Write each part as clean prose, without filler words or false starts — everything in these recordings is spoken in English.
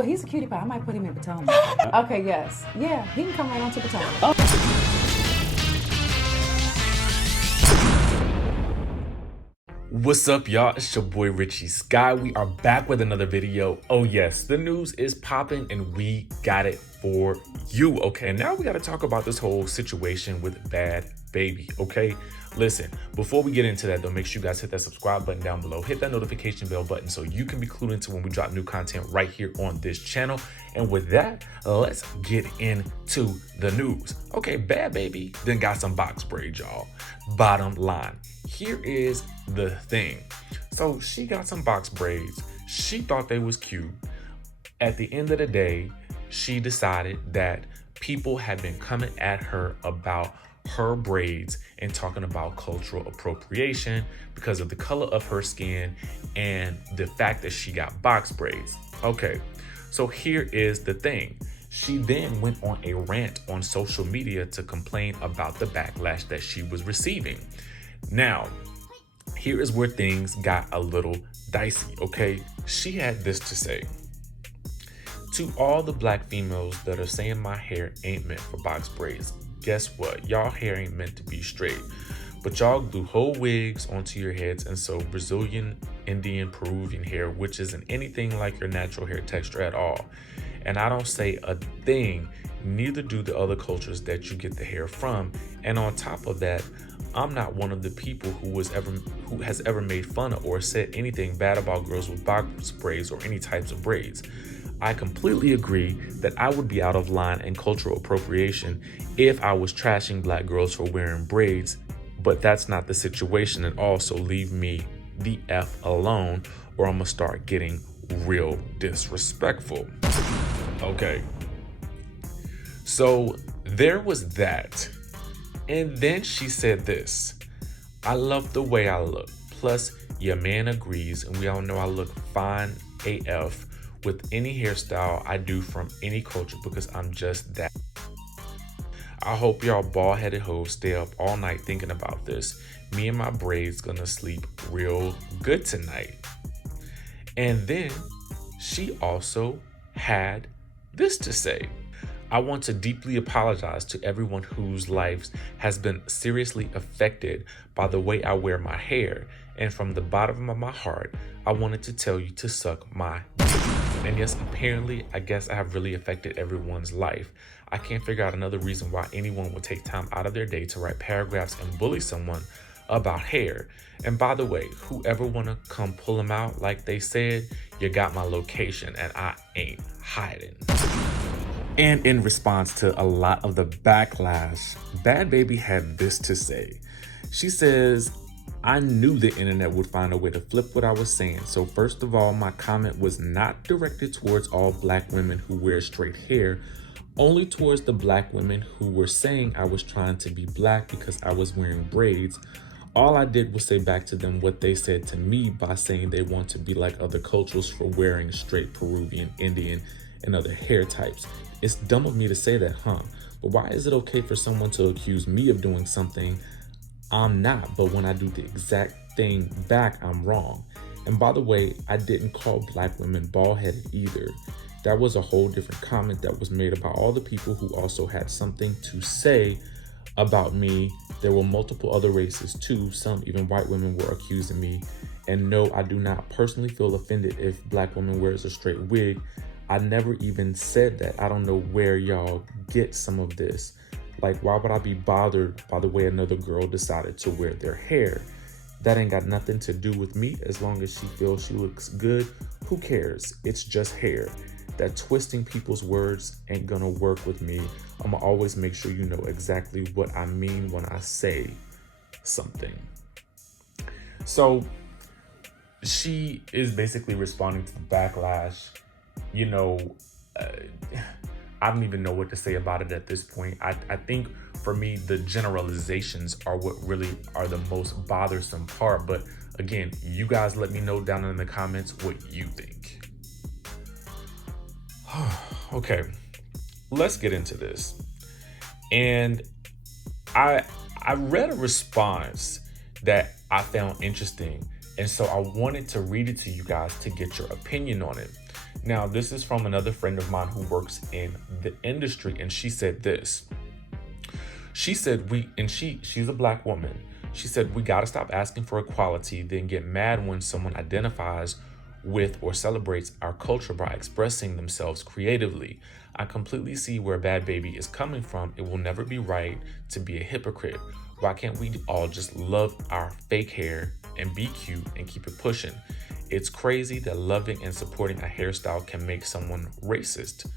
Well, he's a cutie pie. I might put him in Potomac. Okay, yes. Yeah, he can come right on to Potomac. What's up, y'all? It's your boy Richie Sky. We are back with another video. Oh yes, the news is popping and we got it for you, okay? Now we got to talk about this whole situation with Bhad Bhabie, okay? Listen, before we get into that though, make sure you guys hit that subscribe button down below, hit that notification bell button so you can be clued into when we drop new content right here on this channel. And with that, let's get into the news. Okay, Bhad Bhabie then got some box braids, y'all. Bottom line, here is the thing. So she got some box braids. She thought they was cute. At the end of the day, she decided that people had been coming at her about her braids and talking about cultural appropriation because of the color of her skin and the fact that she got box braids. Okay, so here is the thing. She then went on a rant on social media to complain about the backlash that she was receiving. Now, here is where things got a little dicey, okay? She had this to say. To all the black females that are saying my hair ain't meant for box braids, guess what? Y'all hair ain't meant to be straight. But y'all glue whole wigs onto your heads and sew Brazilian, Indian, Peruvian hair, which isn't anything like your natural hair texture at all. And I don't say a thing, neither do the other cultures that you get the hair from. And on top of that, I'm not one of the people who has ever made fun of or said anything bad about girls with box braids or any types of braids. I completely agree that I would be out of line in cultural appropriation if I was trashing black girls for wearing braids, but that's not the situation at all, so leave me the F alone or I'm gonna start getting real disrespectful. Okay, so there was that. And then she said this, I love the way I look. Plus, your man agrees, and we all know I look fine AF with any hairstyle I do from any culture because I'm just that. I hope y'all bald-headed hoes stay up all night thinking about this. Me and my braids gonna sleep real good tonight. And then she also had this to say. I want to deeply apologize to everyone whose lives has been seriously affected by the way I wear my hair. And from the bottom of my heart, I wanted to tell you to suck my dick. And yes, apparently, I guess I have really affected everyone's life. I can't figure out another reason why anyone would take time out of their day to write paragraphs and bully someone about hair. And by the way, whoever wanna come pull them out like they said, you got my location and I ain't hiding. And in response to a lot of the backlash, Bhad Bhabie had this to say. She says, I knew the internet would find a way to flip what I was saying. So first of all, my comment was not directed towards all black women who wear straight hair, only towards the black women who were saying I was trying to be black because I was wearing braids. All I did was say back to them what they said to me by saying they want to be like other cultures for wearing straight Peruvian, Indian, and other hair types. It's dumb of me to say that, huh? But why is it okay for someone to accuse me of doing something I'm not, but when I do the exact thing back, I'm wrong? And by the way, I didn't call black women bald-headed either. That was a whole different comment that was made about all the people who also had something to say about me. There were multiple other races too. Some even white women were accusing me. And no, I do not personally feel offended if black woman wears a straight wig. I never even said that. I don't know where y'all get some of this. Like, why would I be bothered by the way another girl decided to wear their hair? That ain't got nothing to do with me. As long as she feels she looks good, who cares? It's just hair. That twisting people's words ain't gonna work with me. I'ma always make sure you know exactly what I mean when I say something. So she is basically responding to the backlash. You know, I don't even know what to say about it at this point. I think for me, the generalizations are what really are the most bothersome part. But again, you guys let me know down in the comments what you think. Okay, let's get into this. And I read a response that I found interesting. And so I wanted to read it to you guys to get your opinion on it. Now, this is from another friend of mine who works in the industry, and she said this. She said, she's a black woman. She said, we got to stop asking for equality, then get mad when someone identifies with or celebrates our culture by expressing themselves creatively. I completely see where Bhad Bhabie is coming from. It will never be right to be a hypocrite. Why can't we all just love our fake hair and be cute and keep it pushing? It's crazy that loving and supporting a hairstyle can make someone racist.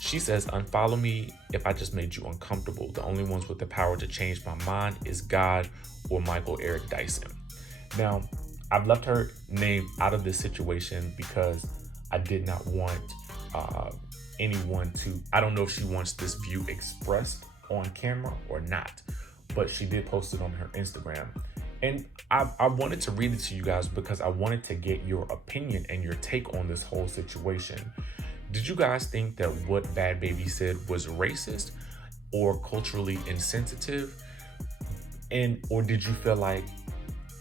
She says, unfollow me if I just made you uncomfortable. The only ones with the power to change my mind is God or Michael Eric Dyson. Now, I've left her name out of this situation because I did not want anyone to, I don't know if she wants this view expressed on camera or not, but she did post it on her Instagram. And I wanted to read it to you guys because I wanted to get your opinion and your take on this whole situation. Did you guys think that what Bhad Bhabie said was racist or culturally insensitive? Or did you feel like,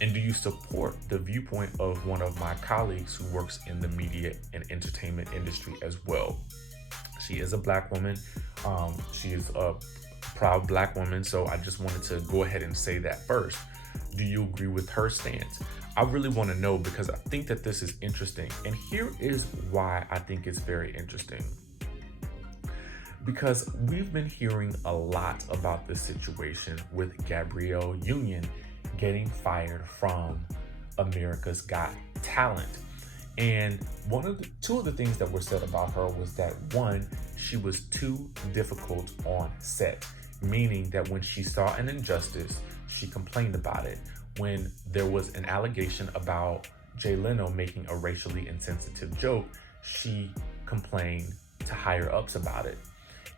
and do you support the viewpoint of one of my colleagues who works in the media and entertainment industry as well? She is a black woman. She is a proud black woman. So I just wanted to go ahead and say that first. Do you agree with her stance? I really want to know because I think that this is interesting. And here is why I think it's very interesting. Because we've been hearing a lot about this situation with Gabrielle Union getting fired from America's Got Talent. And two of the things that were said about her was that, one, she was too difficult on set, meaning that when she saw an injustice, she complained about it. When there was an allegation about Jay Leno making a racially insensitive joke, she complained to higher ups about it.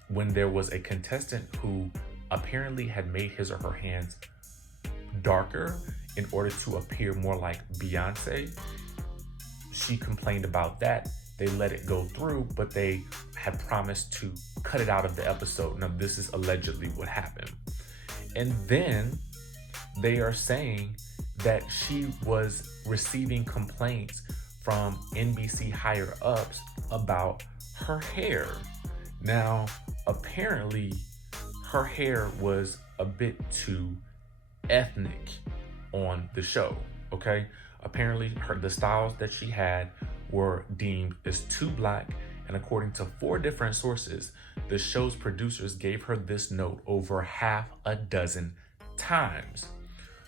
When there was a contestant who apparently had made his or her hands darker in order to appear more like Beyonce, she complained about that. They let it go through, but they had promised to cut it out of the episode. Now, this is allegedly what happened. And then they are saying that she was receiving complaints from NBC higher ups about her hair. Now, apparently, her hair was a bit too ethnic on the show, okay? Apparently, the styles that she had were deemed as too black, and according to 4 different sources, the show's producers gave her this note over half a dozen times.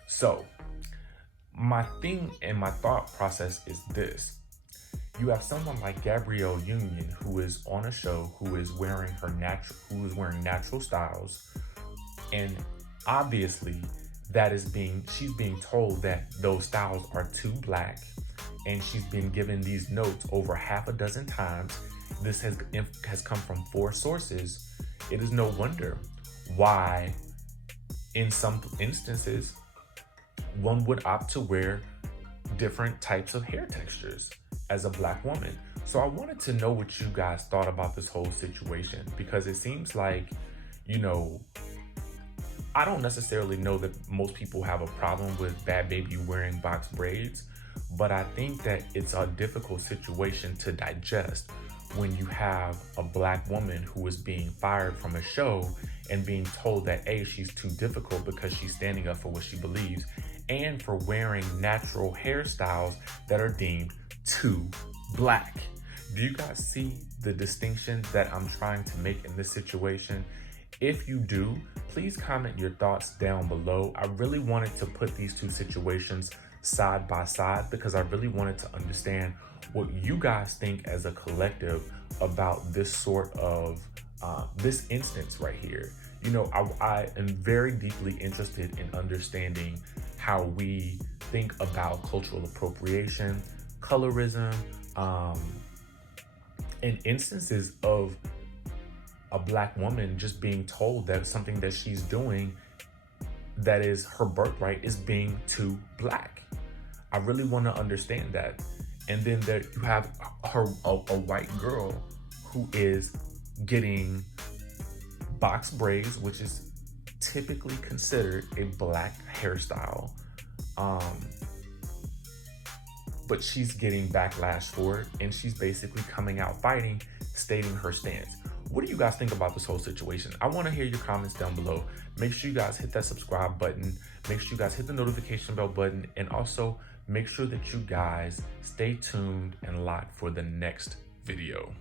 So, my thing and my thought process is this. You have someone like Gabrielle Union who is on a show who is wearing natural styles, and obviously she's being told that those styles are too black, and she's been given these notes over half a dozen times. This has come from 4 sources. It is no wonder why in some instances one would opt to wear different types of hair textures as a black woman. So I wanted to know what you guys thought about this whole situation, because it seems like, I don't necessarily know that most people have a problem with Bhad Bhabie wearing box braids, but I think that it's a difficult situation to digest when you have a black woman who is being fired from a show and being told that A, she's too difficult because she's standing up for what she believes, and for wearing natural hairstyles that are deemed too black. Do you guys see the distinction that I'm trying to make in this situation? If you do, please comment your thoughts down below. I really wanted to put these 2 situations side by side because I really wanted to understand what you guys think as a collective about this sort of, this instance right here. I am very deeply interested in understanding how we think about cultural appropriation, colorism, and instances of a black woman just being told that something that she's doing that is her birthright is being too black. I really want to understand that. And then there you have a white girl who is getting box braids, which is typically considered a black hairstyle. but she's getting backlash for it, and she's basically coming out fighting, stating her stance. What do you guys think about this whole situation? I want to hear your comments down below. Make sure you guys hit that subscribe button. Make sure you guys hit the notification bell button, and also make sure that you guys stay tuned and locked for the next video.